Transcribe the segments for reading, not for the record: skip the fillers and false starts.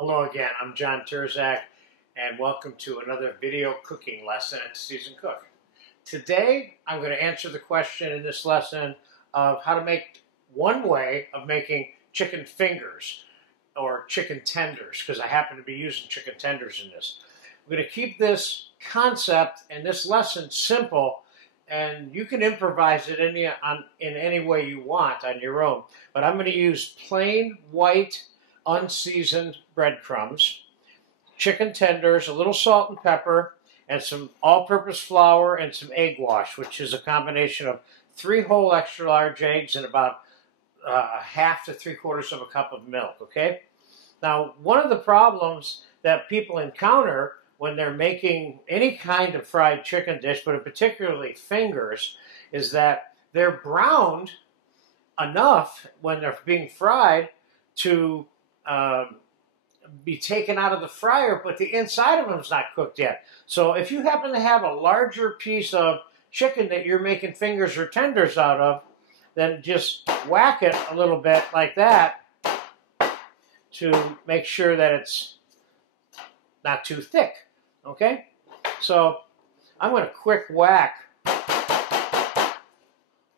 Hello again, I'm John Terzak, and welcome to another video cooking lesson at Seasoned Cook. Today, I'm going to answer the question in this lesson of how to make one way of making chicken fingers or chicken tenders, because I happen to be using chicken tenders in this. I'm going to keep this concept and this lesson simple, and you can improvise it in any way you want on your own, but I'm going to use plain white unseasoned breadcrumbs, chicken tenders, a little salt and pepper, and some all-purpose flour and some egg wash, which is a combination of 3 whole extra large eggs and about half to 3/4 of a cup of milk, okay? Now, one of the problems that people encounter when they're making any kind of fried chicken dish, but particularly fingers, is that they're browned enough when they're being fried to be taken out of the fryer, but the inside of them is not cooked yet. So if you happen to have a larger piece of chicken that you're making fingers or tenders out of, then just whack it a little bit like that to make sure that it's not too thick, okay? So I'm going to quick whack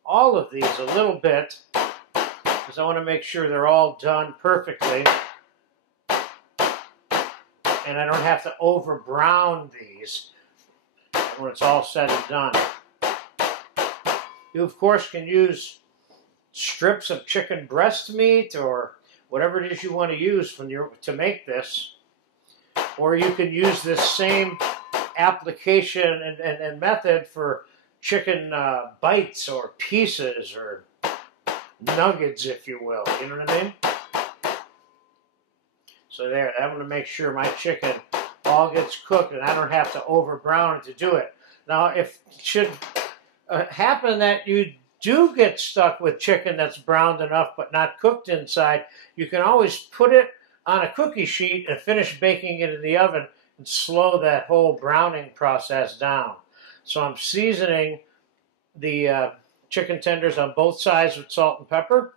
all of these a little bit because I want to make sure they're all done perfectly. And I don't have to over brown these when it's all said and done. You, of course, can use strips of chicken breast meat or whatever it is you want to use to make this. Or you can use this same application and method for chicken bites or pieces or nuggets, if you will. You know what I mean? So there, I'm going to make sure my chicken all gets cooked and I don't have to over brown it to do it. Now, if it should happen that you do get stuck with chicken that's browned enough but not cooked inside, you can always put it on a cookie sheet and finish baking it in the oven and slow that whole browning process down. So I'm seasoning the chicken tenders on both sides with salt and pepper.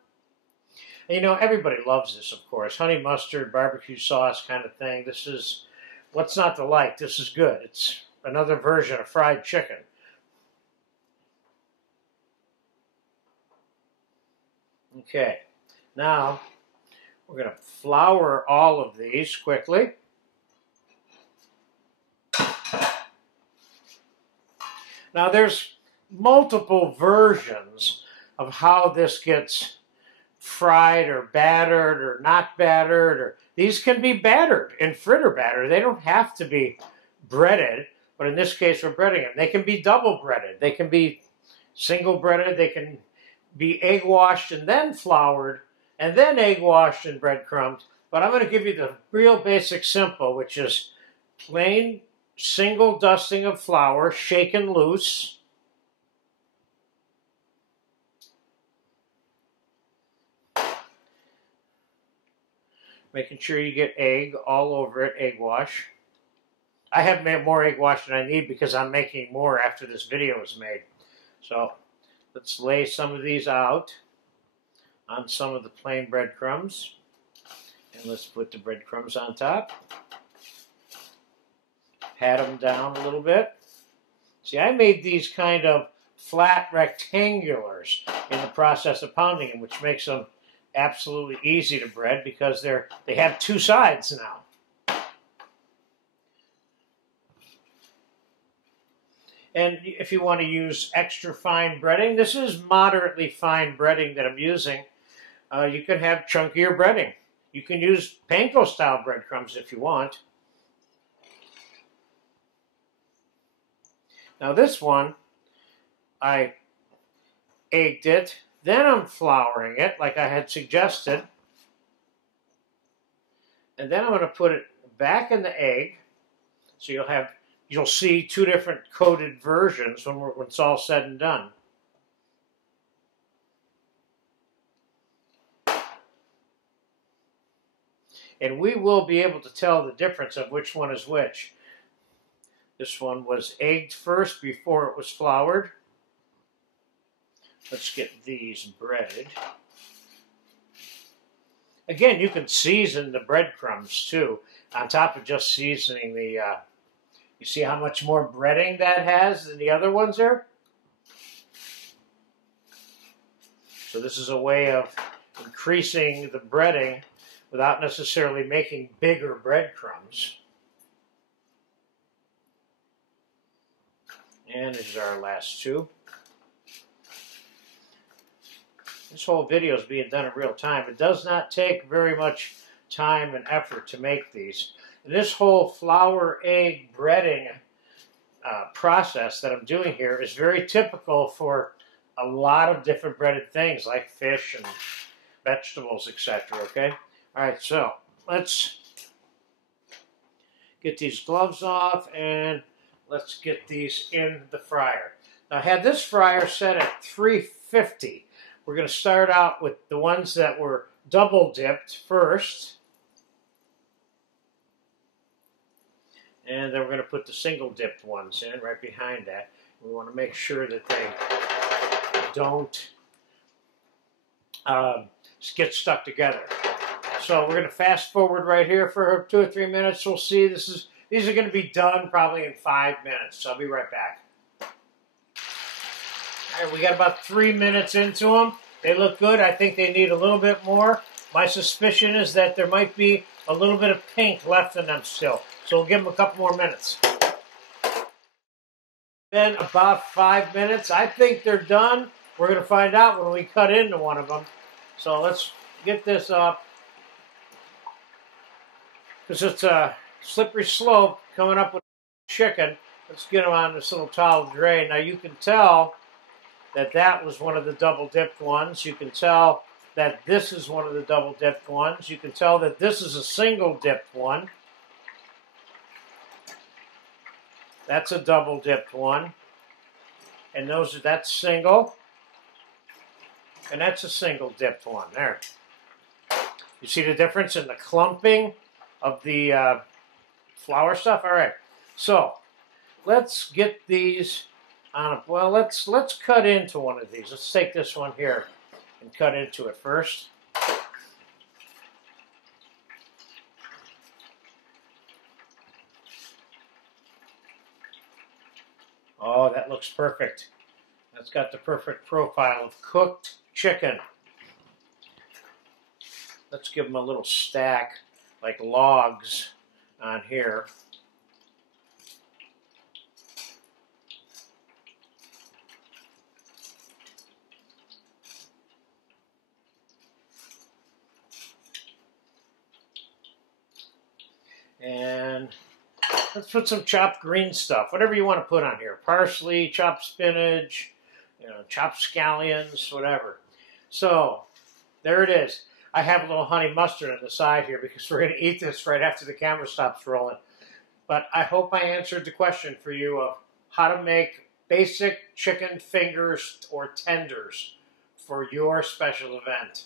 And, you know, everybody loves this, of course. Honey mustard, barbecue sauce kind of thing. This is, what's not to like? This is good. It's another version of fried chicken. Okay, now we're going to flour all of these quickly. Now there's multiple versions of how this gets fried or battered or not battered, or these can be battered in fritter batter. They don't have to be breaded, but in this case we're breading them. They can be double breaded. They can be single breaded. They can be egg washed and then floured and then egg washed and breadcrumbed. But I'm going to give you the real basic simple, which is plain single dusting of flour shaken loose. Making sure you get egg all over it, egg wash. I have made more egg wash than I need because I'm making more after this video is made. So let's lay some of these out on some of the plain breadcrumbs. And let's put the breadcrumbs on top. Pat them down a little bit. See, I made these kind of flat rectangulars in the process of pounding them, which makes them absolutely easy to bread because they have 2 sides now. And if you want to use extra fine breading, this is moderately fine breading that I'm using. You can have chunkier breading. You can use panko style breadcrumbs if you want. Now this one, I egged it. Then I'm flouring it like I had suggested. And then I'm going to put it back in the egg. So you'll see 2 different coated versions when it's all said and done. And we will be able to tell the difference of which one is which. This one was egged first before it was floured. Let's get these breaded. Again, you can season the breadcrumbs too, on top of just seasoning the, you see how much more breading that has than the other ones there? So this is a way of increasing the breading without necessarily making bigger breadcrumbs. And this is our last two. This whole video is being done in real time. It does not take very much time and effort to make these. And this whole flour egg breading process that I'm doing here is very typical for a lot of different breaded things like fish and vegetables, etc. Okay? All right, so let's get these gloves off and let's get these in the fryer. Now I had this fryer set at 350. We're going to start out with the ones that were double dipped first. And then we're going to put the single dipped ones in right behind that. We want to make sure that they don't get stuck together. So we're going to fast forward right here for 2 or 3 minutes. We'll see. These are going to be done probably in 5 minutes. So I'll be right back. All right, we got about 3 minutes into them. They look good. I think they need a little bit more. My suspicion is that there might be a little bit of pink left in them still. So we'll give them a couple more minutes. Then about 5 minutes. I think they're done. We're going to find out when we cut into one of them. So let's get this up. Because it's a slippery slope coming up with chicken. Let's get them on this little towel tray. Now you can tell that that was one of the double dipped ones. You can tell that this is one of the double dipped ones. You can tell that this is a single dipped one. That's a double dipped one. And that's single. And that's a single dipped one. There. You see the difference in the clumping of the flour stuff? All right. So let's get these on a, well, let's cut into one of these. Let's take this one here and cut into it first. Oh, that looks perfect. That's got the perfect profile of cooked chicken. Let's give them a little stack like logs on here. And let's put some chopped green stuff, whatever you want to put on here. Parsley, chopped spinach, chopped scallions, whatever. So there it is. I have a little honey mustard on the side here because we're going to eat this right after the camera stops rolling. But I hope I answered the question for you of how to make basic chicken fingers or tenders for your special event.